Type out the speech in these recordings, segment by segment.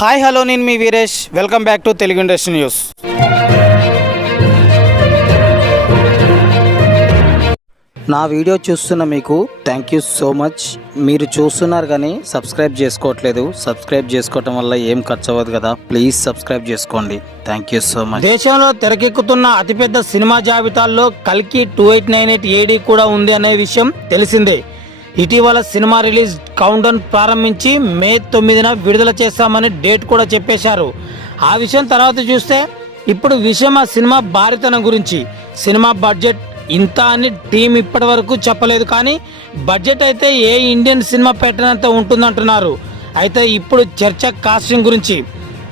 Hi hello నేను మీ Veeresh. Welcome back to Telugu industry news నా video చూస్తున్న మీకు థ్యాంక్ యూ సో మచ్ మీరు చూస్తున్నారు కానీ సబ్స్క్రైబ్ చేసుకోవట్లేదు. సబ్స్క్రైబ్ చేసుకోవటం వల్ల ఏం ఖర్చు అవ్వదు కదా. ప్లీజ్ సబ్స్క్రైబ్ చేసుకోండి. థ్యాంక్ యూ సో మచ్ దేశంలో తెరకెక్కుతున్న అతిపెద్ద సినిమా జాబితాల్లో కల్కి two eight nine eight AD కూడా ఉంది అనే విషయం తెలిసిందే. ఇటీవల సినిమా రిలీజ్ కౌంటౌన్ ప్రారంభించి మే తొమ్మిదిన విడుదల చేస్తామని డేట్ కూడా చెప్పేశారు. ఆ విషయం తర్వాత చూస్తే ఇప్పుడు విషయం ఆ సినిమా భారీతనం గురించి. సినిమా బడ్జెట్ ఇంత అని టీం ఇప్పటి వరకు చెప్పలేదు కానీ బడ్జెట్ అయితే ఏ ఇండియన్ సినిమా పెట్టినంత ఉంటుందంటున్నారు. అయితే ఇప్పుడు చర్చ కాస్టింగ్ గురించి.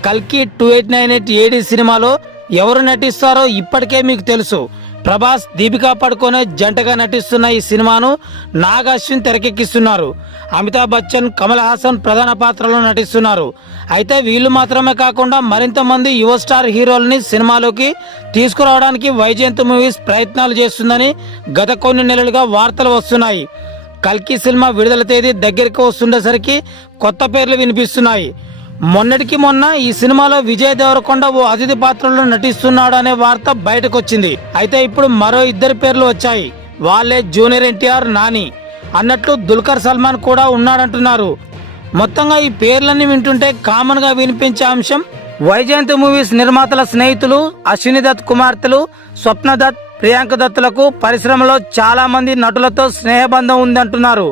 కల్కి two eight nine eight AD సినిమాలో ఎవరు నటిస్తారో ఇప్పటికే మీకు తెలుసు. ప్రభాస్ దీపికా పడుకోనే జంటగా నటిస్తున్న ఈ సినిమాను నాగ్ అశ్విన్ తెరకెక్కిస్తున్నారు. అమితాబ్ బచ్చన్ కమల్ హాసన్ ప్రధాన పాత్రలో నటిస్తున్నారు. అయితే వీళ్ళు మాత్రమే కాకుండా మరింత మంది యువ స్టార్ హీరోలని సినిమాలోకి తీసుకురావడానికి వైజయంత్ మూవీస్ ప్రయత్నాలు చేస్తుందని గత కొన్ని నెలలుగా వార్తలు వస్తున్నాయి. కల్కి సినిమా విడుదల తేదీ దగ్గరికి వస్తుండేసరికి కొత్త పేర్లు వినిపిస్తున్నాయి. మొన్నటికి మొన్న ఈ సినిమాలో విజయ్ దేవరకొండ ఓ అతిథి పాత్రలో నటిస్తున్నాడు అనే వార్త బయటకొచ్చింది. అయితే ఇప్పుడు మరో ఇద్దరు పేర్లు వచ్చాయి. వాళ్ళే జూనియర్ ఎన్టీఆర్ నాని. అన్నట్లు దుల్కర్ సల్మాన్ కూడా ఉన్నాడంటున్నారు. మొత్తంగా ఈ పేర్లన్నీ వింటుంటే కామన్గా వినిపించే అంశం వైజయంతి మూవీస్ నిర్మాతల స్నేహితులు అశ్విని దత్ కుమార్తెలు స్వప్న దత్ ప్రియాంక దత్తులకు పరిశ్రమలో చాలా మంది నటులతో స్నేహబంధం ఉందంటున్నారు.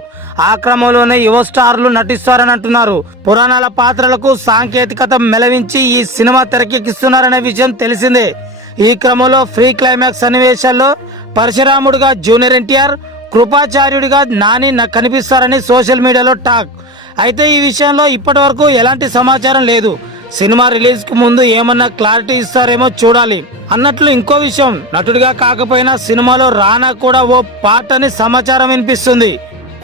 ఆ క్రమంలోనే యువ స్టార్లు నటిస్తారని అంటున్నారు. పురాణాల పాత్రలకు సాంకేతికత మెలవించి ఈ సినిమా తెరకెక్కిస్తున్నారనే విషయం తెలిసిందే. ఈ క్రమంలో ఫ్రీ క్లైమాక్స్ సన్నివేశాల్లో పరశురాముడిగా జూనియర్ ఎన్టీఆర్ కృపాచార్యుడిగా నాని నాకు కనిపిస్తారని సోషల్ మీడియాలో టాక్. అయితే ఈ విషయంలో ఇప్పటి వరకు ఎలాంటి సమాచారం లేదు. సినిమా రిలీజ్కు ముందు ఏమన్నా క్లారిటీ ఇస్తారేమో చూడాలి. అన్నట్లు ఇంకో విషయం. నటుడిగా కాకపోయినా సినిమాలో రానా కూడా ఓ పాట అని సమాచారం వినిపిస్తుంది.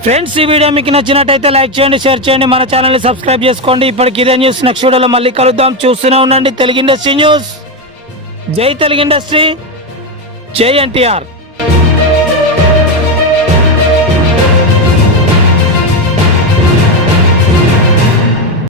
ఫ్రెండ్స్ ఈ వీడియో మీకు నచ్చినట్టయితే లైక్ చేయండి షేర్ చేయండి మన ఛానల్ని సబ్స్క్రైబ్ చేసుకోండి. ఇప్పటికి ఇదే న్యూస్ నెక్స్ట్ వీడియోలో మళ్ళీ కలుద్దాం. చూస్తూనే ఉండండి. Telugu industry news. జై తెలుగు ఇండస్ట్రీ. జై ఎన్టీఆర్.